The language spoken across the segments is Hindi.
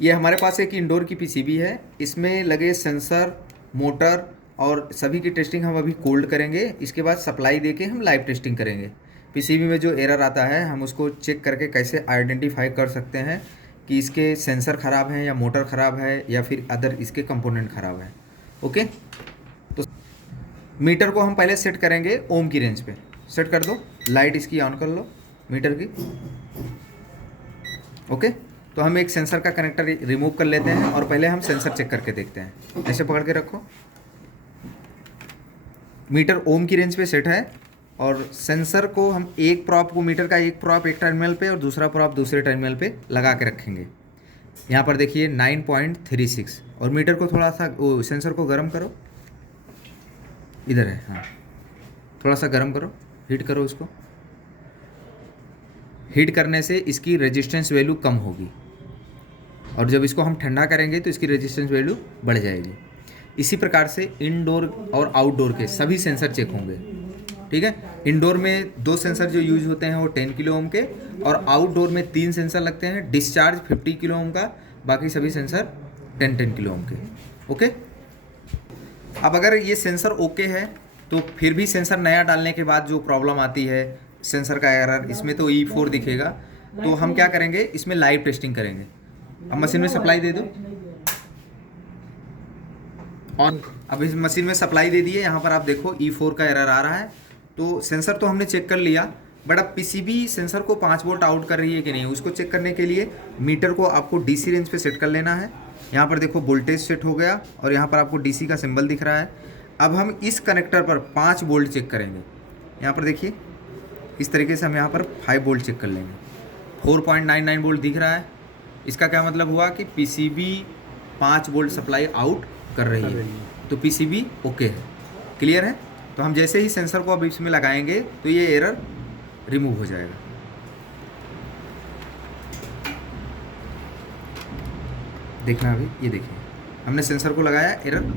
ये हमारे पास एक इंडोर की पीसीबी है, इसमें लगे सेंसर, मोटर और सभी की टेस्टिंग हम अभी कोल्ड करेंगे। इसके बाद सप्लाई देके हम लाइव टेस्टिंग करेंगे। पीसीबी में जो एरर आता है हम उसको चेक करके कैसे आइडेंटिफाई कर सकते हैं कि इसके सेंसर ख़राब हैं या मोटर ख़राब है या फिर अदर इसके कंपोनेंट ख़राब है। ओके, तो मीटर को हम पहले सेट करेंगे ओम की रेंज पे। सेट कर दो, लाइट इसकी ऑन कर लो मीटर की। ओके, तो हम एक सेंसर का कनेक्टर रिमूव कर लेते हैं और पहले हम सेंसर चेक करके देखते हैं। ऐसे पकड़ के रखो, मीटर ओम की रेंज पे सेट है और सेंसर को हम एक प्रॉप को, मीटर का एक प्रॉप एक टर्मिनल पे और दूसरा प्रॉप दूसरे टर्मिनल पे लगा के रखेंगे। यहाँ पर देखिए 9.36 और मीटर को थोड़ा सा सेंसर को गर्म करो, इधर है, हाँ थोड़ा सा गर्म करो, हीट करो इसको। हीट करने से इसकी रेजिस्टेंस वैल्यू कम होगी और जब इसको हम ठंडा करेंगे तो इसकी रेजिस्टेंस वैल्यू बढ़ जाएगी। इसी प्रकार से इनडोर और आउटडोर के सभी सेंसर चेक होंगे। ठीक है, इनडोर में 2 सेंसर जो यूज होते हैं वो 10 किलो ओम के और आउटडोर में 3 सेंसर लगते हैं। डिस्चार्ज 50 किलो ओम का, बाकी सभी सेंसर 10 किलो ओम के। ओके, अब अगर ये सेंसर ओके है तो फिर भी सेंसर नया डालने के बाद जो प्रॉब्लम आती है सेंसर का एरर, इसमें तो E4 दिखेगा। तो हम क्या करेंगे, इसमें लाइव टेस्टिंग करेंगे। अब मशीन में सप्लाई दे दो ऑन। अब इस मशीन में सप्लाई दे दिए, यहाँ पर आप देखो E4 का एरर आ रहा है। तो सेंसर तो हमने चेक कर लिया, बट अब पीसीबी सेंसर को 5 वोल्ट आउट कर रही है कि नहीं, उसको चेक करने के लिए मीटर को आपको डीसी रेंज पे सेट कर लेना है। यहाँ पर देखो वोल्टेज सेट हो गया और यहाँ पर आपको डीसी का सिंबल दिख रहा है। अब हम इस कनेक्टर पर 5 वोल्ट चेक करेंगे। यहाँ पर देखिए इस तरीके से हम यहाँ पर 5 वोल्ट चेक कर लेंगे। 4.99 वोल्ट दिख रहा है। इसका क्या मतलब हुआ कि पीसीबी 5 वोल्ट सप्लाई आउट कर रही है, तो पीसीबी ओके है। क्लियर है? तो हम जैसे ही सेंसर को अब इसमें लगाएंगे तो ये एरर रिमूव हो जाएगा। देखना अभी, ये देखिए हमने सेंसर को लगाया, एरर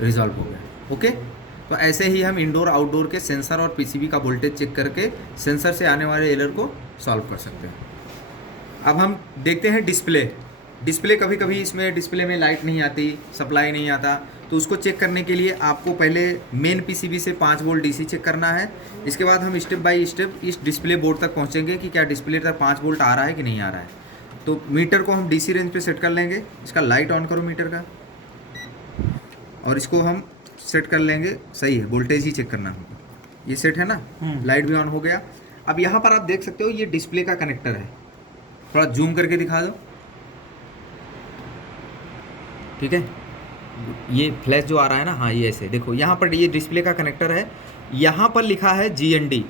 रिजॉल्व हो गया। ओके, तो ऐसे ही हम इंडोर आउटडोर के सेंसर और पीसीबी का वोल्टेज चेक करके सेंसर से आने वाले एरर को सॉल्व कर सकते हैं। अब हम देखते हैं डिस्प्ले कभी कभी इसमें डिस्प्ले में लाइट नहीं आती, सप्लाई नहीं आता, तो उसको चेक करने के लिए आपको पहले मेन पीसीबी से 5 वोल्ट डीसी चेक करना है। इसके बाद हम स्टेप बाय स्टेप इस डिस्प्ले बोर्ड तक पहुंचेंगे कि क्या डिस्प्ले तक 5 वोल्ट आ रहा है कि नहीं आ रहा है। तो मीटर को हम डीसी रेंज पे सेट कर लेंगे। इसका लाइट ऑन करो मीटर का और इसको हम सेट कर लेंगे। सही है, वोल्टेज ही चेक करना होगा। ये सेट है ना, लाइट भी ऑन हो गया। अब यहाँ पर आप देख सकते हो ये डिस्प्ले का कनेक्टर है, थोड़ा जूम करके दिखा दो। ठीक है, ये फ्लैश जो आ रहा है ना, हाँ ये ऐसे देखो, यहाँ पर ये डिस्प्ले का कनेक्टर है, यहाँ पर लिखा है GND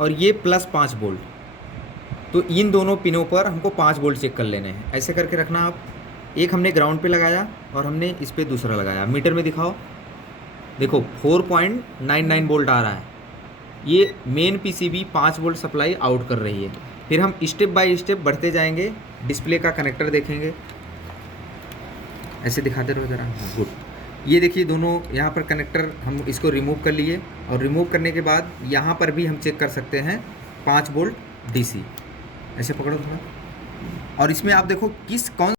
और ये +5 वोल्ट। तो इन दोनों पिनों पर हमको 5 वोल्ट चेक कर लेने हैं। ऐसे करके रखना आप। एक हमने ग्राउंड पे लगाया और हमने इस पर दूसरा लगाया। मीटर में दिखाओ, देखो 4.99 वोल्ट आ रहा है। ये main PCB 5 volt supply out कर रही है। फिर हम स्टेप बाय स्टेप बढ़ते जाएंगे, डिस्प्ले का कनेक्टर देखेंगे। ऐसे दिखाते रहो ज़रा, गुड। ये देखिए दोनों यहाँ पर कनेक्टर हम इसको रिमूव कर लिए और रिमूव करने के बाद यहाँ पर भी हम चेक कर सकते हैं 5 वोल्ट डीसी। ऐसे पकड़ो थोड़ा और इसमें आप देखो कौन